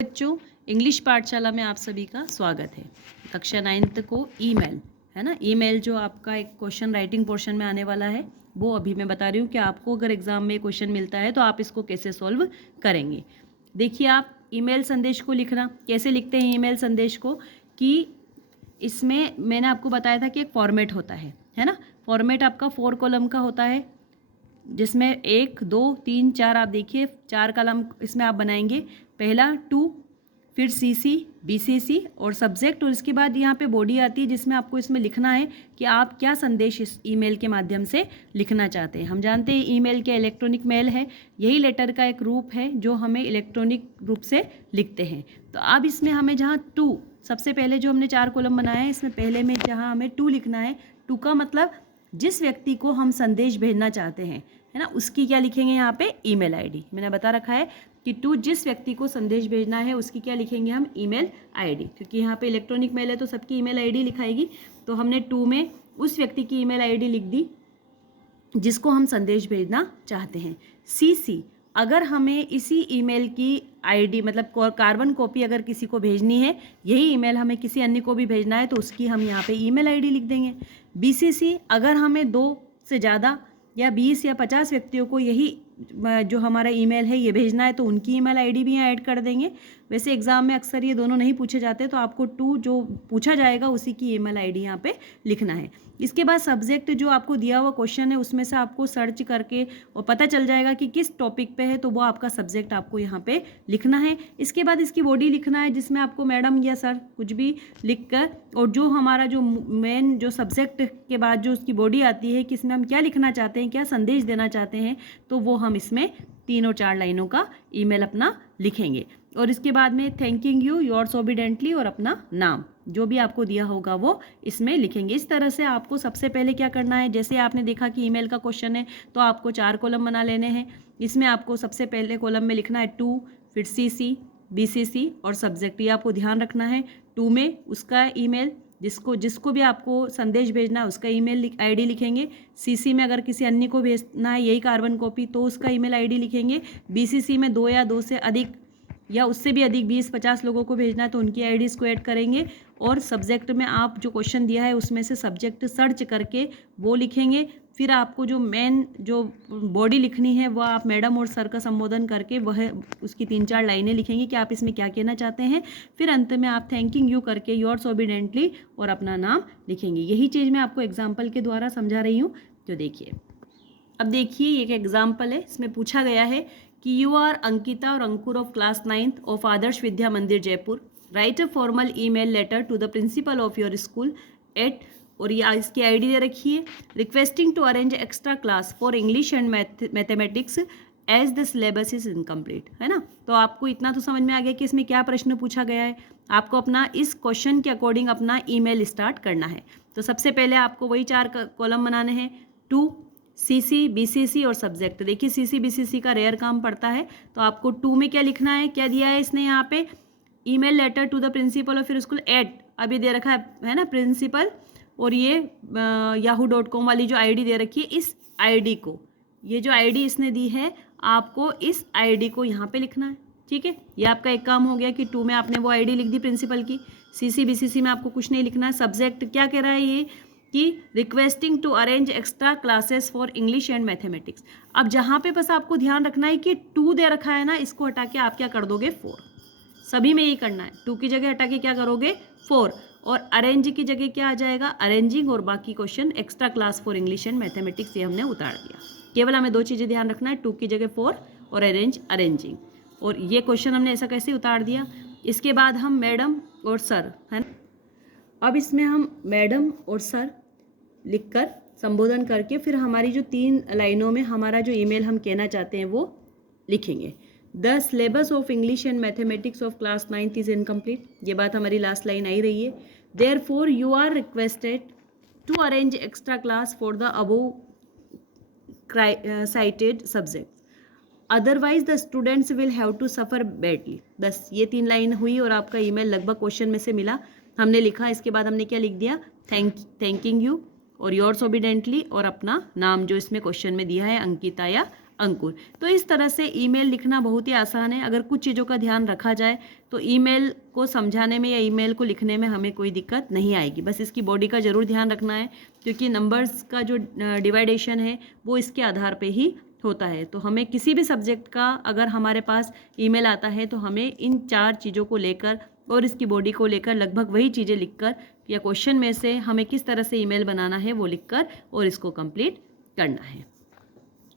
बच्चों, इंग्लिश पाठशाला में आप सभी का स्वागत है। कक्षा 9th को ईमेल है ना, ईमेल जो आपका एक क्वेश्चन राइटिंग पोर्शन में आने वाला है वो अभी मैं बता रही हूँ कि आपको अगर एग्जाम में क्वेश्चन मिलता है तो आप इसको कैसे सॉल्व करेंगे। देखिए, आप ईमेल संदेश को लिखना कैसे लिखते हैं ईमेल संदेश को, कि इसमें मैंने आपको बताया था कि एक फॉर्मेट होता है ना। फॉर्मेट आपका 4 कॉलम का होता है, जिसमें 1 2 3 4 आप देखिए 4 कॉलम इसमें आप बनाएंगे। पहला टू, फिर सीसी बीसीसी और सब्जेक्ट, और इसके बाद यहाँ पे बॉडी आती है जिसमें आपको इसमें लिखना है कि आप क्या संदेश इस ईमेल के माध्यम से लिखना चाहते हैं। हम जानते हैं ईमेल क्या इलेक्ट्रॉनिक मेल है, यही लेटर का एक रूप है जो हमें इलेक्ट्रॉनिक रूप से लिखते हैं। तो अब इसमें हमें जहाँ टू, सबसे पहले जो हमने 4 कॉलम बनाया है इसमें पहले में जहाँ हमें टू लिखना है, टू का मतलब जिस व्यक्ति को हम संदेश भेजना चाहते हैं, है ना, उसकी क्या लिखेंगे यहाँ पे ईमेल आईडी। मैंने बता रखा है कि टू जिस व्यक्ति को संदेश भेजना है उसकी क्या लिखेंगे हम ईमेल आईडी, क्योंकि यहाँ पे इलेक्ट्रॉनिक मेल है तो सबकी ईमेल आईडी लिखाएगी। तो हमने टू में उस व्यक्ति की ईमेल आईडी लिख दी जिसको हम संदेश भेजना चाहते हैं। सीसी, अगर हमें इसी ईमेल की आईडी मतलब कार्बन कॉपी अगर किसी को भेजनी है, यही ईमेल हमें किसी अन्य को भी भेजना है तो उसकी हम यहाँ पे ईमेल आईडी लिख देंगे। बीसीसी, अगर हमें 2 से ज़्यादा या 20 या 50 व्यक्तियों को यही जो हमारा ईमेल है ये भेजना है तो उनकी ईमेल आईडी भी यहाँ ऐड कर देंगे। वैसे एग्जाम में अक्सर ये दोनों नहीं पूछे जाते, तो आपको टू जो पूछा जाएगा उसी की ईमेल आईडी यहाँ पे लिखना है। इसके बाद सब्जेक्ट जो आपको दिया हुआ क्वेश्चन है उसमें से आपको सर्च करके और पता चल जाएगा कि किस टॉपिक पे है, तो वो आपका सब्जेक्ट आपको यहाँ पे लिखना है। इसके बाद इसकी बॉडी लिखना है जिसमें आपको मैडम या सर कुछ भी लिख कर, और जो हमारा जो मेन जो सब्जेक्ट के बाद जो उसकी बॉडी आती है कि इसमें हम क्या लिखना चाहते हैं, क्या संदेश देना चाहते हैं, तो वो हम इसमें 3 और 4 लाइनों का ईमेल अपना लिखेंगे। और इसके बाद में थैंकिंग यू, योर्स ओबीडेंटली और अपना नाम जो भी आपको दिया होगा वो इसमें लिखेंगे। इस तरह से आपको सबसे पहले क्या करना है, जैसे आपने देखा कि ईमेल का क्वेश्चन है तो आपको 4 कॉलम बना लेने हैं। इसमें आपको सबसे पहले कॉलम में लिखना है टू, फिर सीसी बीसीसी और सब्जेक्ट, ये आपको ध्यान रखना है। टू में उसका ईमेल, जिसको भी आपको संदेश भेजना है उसका ईमेल आईडी लिखेंगे। सीसी में अगर किसी अन्य को भेजना है यही कार्बन कॉपी तो उसका ईमेल आईडी लिखेंगे। बीसीसी में 2 या 2 से अधिक या उससे भी अधिक 20-50 लोगों को भेजना है तो उनकी आईडीज़ को ऐड करेंगे। और सब्जेक्ट में आप जो क्वेश्चन दिया है उसमें से सब्जेक्ट सर्च करके वो लिखेंगे। फिर आपको जो मेन जो बॉडी लिखनी है वह आप मैडम और सर का संबोधन करके वह उसकी 3-4 लाइनें लिखेंगे कि आप इसमें क्या कहना चाहते हैं। फिर अंत में आप थैंकिंग यू करके योर्स ओबीडेंटली और अपना नाम लिखेंगे। यही चीज़ मैं आपको एग्जाम्पल के द्वारा समझा रही हूँ। तो देखिए, अब देखिए एक एग्जाम्पल है, इसमें पूछा गया है कि यू आर अंकिता और Ankur of class 9th of Adarsh Vidya Mandir Jaipur, write a formal email letter to the principal of your school at, और ये इसकी आईडी दे रखी है, requesting to arrange extra class for English and mathematics as the syllabus is incomplete, है ना। तो आपको इतना तो समझ में आ गया कि इसमें क्या प्रश्न पूछा गया है। आपको अपना इस क्वेश्चन के अकॉर्डिंग अपना ईमेल स्टार्ट करना है। तो सबसे पहले आपको वही 4 कॉलम बनाने हैं, टू, सीसी बीसीसी और सब्जेक्ट। देखिए सीसी बीसीसी का रेयर काम पड़ता है, तो आपको टू में क्या लिखना है, क्या दिया है इसने यहाँ पे, email letter to the principal और फिर स्कूल एट, अभी दे रखा है ना प्रिंसिपल, और ये yahoo.com वाली जो आईडी दे रखी है, इस आईडी को, ये जो आईडी इसने दी है आपको इस आईडी को यहाँ पे लिखना है। ठीक है, ये आपका एक काम हो गया कि टू में आपने वो आईडी लिख दी प्रिंसिपल की। सीसी बीसीसी में आपको कुछ नहीं लिखना है। सब्जेक्ट क्या कह रहा है ये कि requesting to arrange extra classes for English and mathematics. अब जहाँ पे बस आपको ध्यान रखना है कि टू दे रखा है ना, इसको हटा के आप क्या कर दोगे 4, सभी में यही करना है। टू की जगह हटा के क्या करोगे 4, और अरेंज की जगह क्या आ जाएगा अरेंजिंग, और बाकी question extra class for English and mathematics ये हमने उतार दिया। केवल हमें 2 चीज़ें ध्यान रखना है, टू की जगह 4 और अरेंजिंग, और ये क्वेश्चन हमने ऐसा कैसे उतार दिया। इसके बाद हम मैडम और सर, है ना, अब इसमें हम मैडम और सर लिखकर संबोधन करके फिर हमारी जो 3 लाइनों में हमारा जो ईमेल हम कहना चाहते हैं वो लिखेंगे। The syllabus of English and mathematics of class 9th is incomplete, ये बात हमारी लास्ट लाइन आई रही है। Therefore you are requested to arrange extra class for the above cited subjects, otherwise the students will have to suffer badly। बस ये 3 line हुई और आपका ईमेल लगभग क्वेश्चन में से मिला, हमने लिखा। इसके बाद हमने क्या लिख दिया, थैंकिंग यू और योर्स ओबीडेंटली और अपना नाम जो इसमें क्वेश्चन में दिया है अंकिता या अंकुर। तो इस तरह से ईमेल लिखना बहुत ही आसान है। अगर कुछ चीज़ों का ध्यान रखा जाए तो ईमेल को समझाने में या ईमेल को लिखने में हमें कोई दिक्कत नहीं आएगी। बस इसकी बॉडी का ज़रूर ध्यान रखना है, क्योंकि नंबर्स का जो डिवाइडेशन है वो इसके आधार पे ही होता है। तो हमें किसी भी सब्जेक्ट का अगर हमारे पास ईमेल आता है तो हमें इन 4 चीज़ों को लेकर और इसकी बॉडी को लेकर लगभग वही चीज़ें लिखकर या क्वेश्चन में से हमें किस तरह से ईमेल बनाना है वो लिखकर और इसको कंप्लीट करना है।